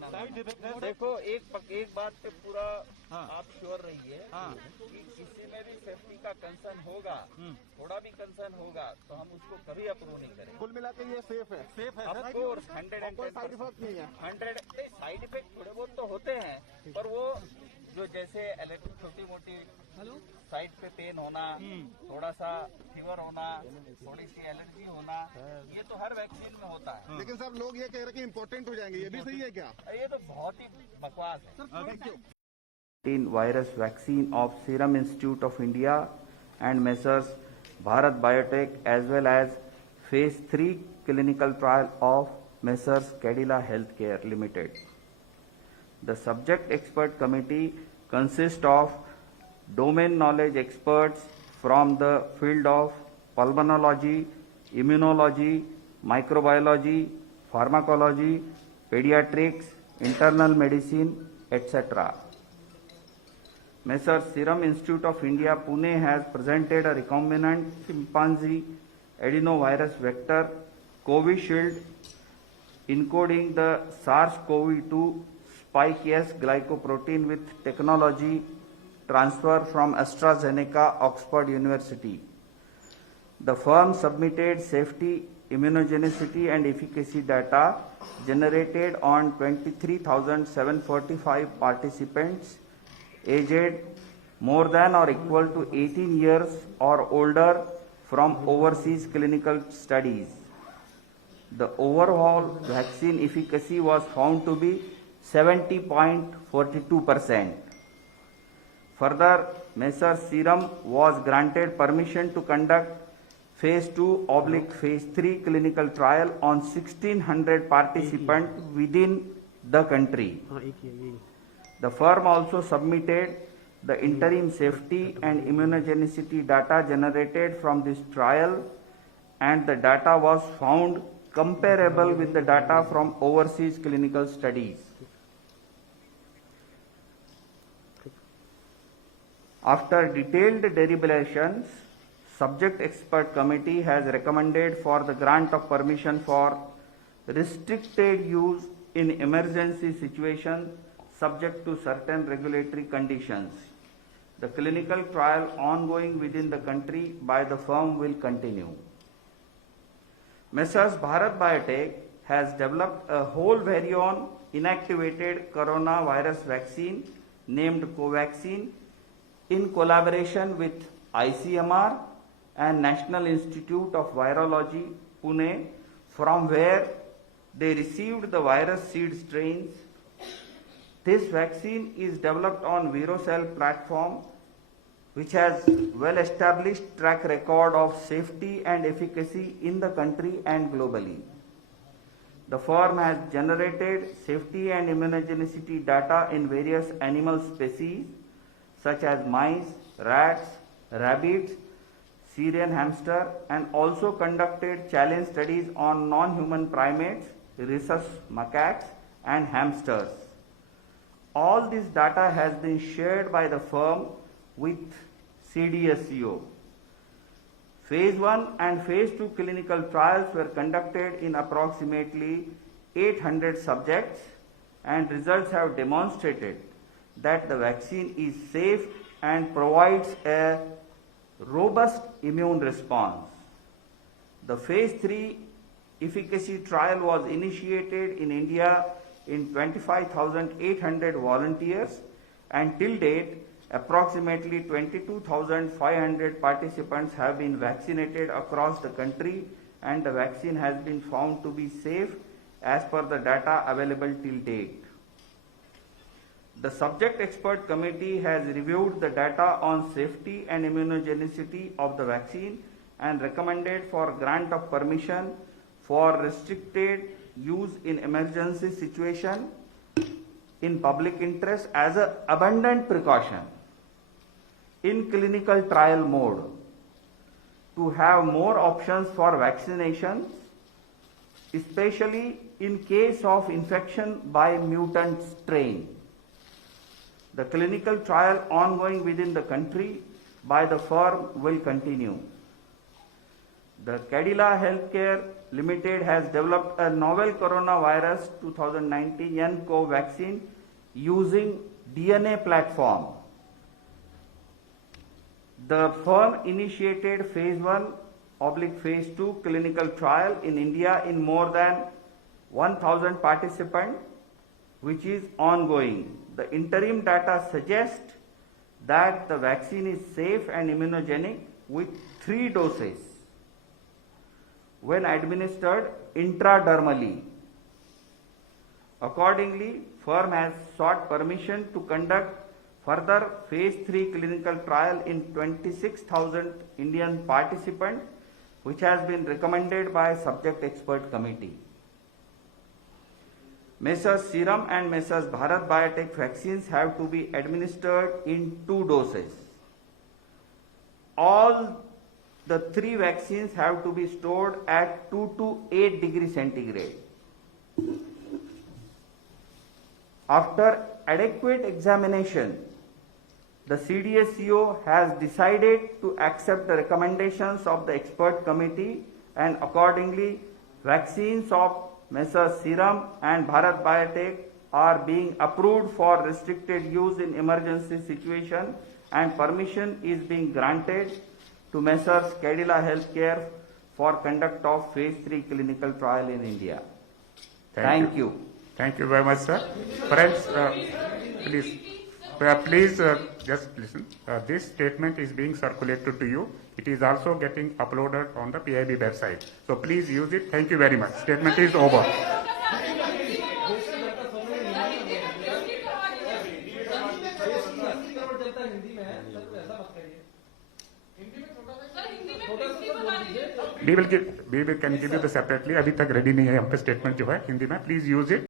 देखो एक बात पे पूरा आप श्योर रहिए कि किसी में भी सेफ्टी का कंसर्न होगा, थोड़ा भी कंसर्न होगा तो हम उसको कभी अप्रूव नहीं करेंगे। कुल मिला के ये सेफ है। ऑफकोर्स 110 साइड इफेक्ट नहीं है। 100 साइड इफेक्ट थोड़े बहुत तो होते हैं, पर वो जो जैसे छोटी मोटी साइड पे पेन होना, थोड़ा सा फीवर होना, थोड़ी सी एलर्जी होना, ये तो हर वैक्सीन में होता है। लेकिन सर लोग ये कह रहे हैं कि इम्पोर्टेंट हो जाएंगे, ये भी सही है क्या? ये तो बहुत ही बकवास है। Thank you. Virus vaccine of Serum Institute of India and Messrs. Bharat Biotech as well as Phase 3 clinical trial of Messrs. Cadila Healthcare Limited. The subject expert committee consists of domain knowledge experts from the field of pulmonology, immunology, microbiology, pharmacology, pediatrics, internal medicine, etc. Messrs. Serum Institute of India, Pune has presented a recombinant chimpanzee adenovirus vector Covishield encoding the SARS-CoV-2 spike S glycoprotein with technology transfer from AstraZeneca, Oxford University. The firm submitted safety, immunogenicity and efficacy data generated on 23,745 participants aged more than or equal to 18 years or older from overseas clinical studies. The overall vaccine efficacy was found to be 70.42%. Further, Messrs. Serum was granted permission to conduct Phase 2/Phase 3 clinical trial on 1,600 participants within the country. The firm also submitted the interim safety and immunogenicity data generated from this trial, and the data was found comparable with the data from overseas clinical studies. After detailed deliberations, subject expert committee has recommended for the grant of permission for restricted use in emergency situations subject to certain regulatory conditions. The clinical trial ongoing within the country by the firm will continue. Messrs. Bharat Biotech has developed a whole virion inactivated coronavirus vaccine named Covaxin in collaboration with ICMR and National Institute of Virology, Pune, from where they received the virus seed strains. This vaccine is developed on ViroCell platform, which has well-established track record of safety and efficacy in the country and globally. The firm has generated safety and immunogenicity data in various animal species such as mice, rats, rabbits, Syrian hamster, and also conducted challenge studies on non-human primates, rhesus macaques, and hamsters. All this data has been shared by the firm with CDSCO. Phase 1 and Phase 2 clinical trials were conducted in approximately 800 subjects, and results have demonstrated that the vaccine is safe and provides a robust immune response. The Phase 3 efficacy trial was initiated in India in 25,800 volunteers, and till date approximately 22,500 participants have been vaccinated across the country, and the vaccine has been found to be safe as per the data available till date. The subject expert committee has reviewed the data on safety and immunogenicity of the vaccine and recommended for grant of permission for restricted use in emergency situation in public interest as an abundant precaution in clinical trial mode to have more options for vaccinations, especially in case of infection by mutant strain. The clinical trial ongoing within the country by the firm will continue. The Cadila Healthcare Limited has developed a novel coronavirus 2019 nCoV vaccine using DNA platform. The firm initiated phase 1/phase 2 clinical trial in India in more than 1,000 participants, which is ongoing. The interim data suggests that the vaccine is safe and immunogenic with 3 doses when administered intradermally. Accordingly, firm has sought permission to conduct further phase 3 clinical trial in 26,000 Indian participants, which has been recommended by subject expert committee. Messrs. Serum and Messrs. Bharat Biotech vaccines have to be administered in 2 doses. All the 3 vaccines have to be stored at 2 to 8 degrees centigrade. After adequate examination, the CDSCO has decided to accept the recommendations of the expert committee, and accordingly vaccines of Messrs. Serum and Bharat Biotech are being approved for restricted use in emergency situation, and permission is being granted to Messrs. Cadila Healthcare for conduct of phase 3 clinical trial in India. Thank you. Thank you very much, sir. Friends, please just listen. This statement is being circulated to you. It is also getting uploaded on the PIB website. So please use it. Thank you very much. Statement is over. We can give you the separately. अभी तक ready नहीं है हम पे statement जो है हिंदी में. Please use it.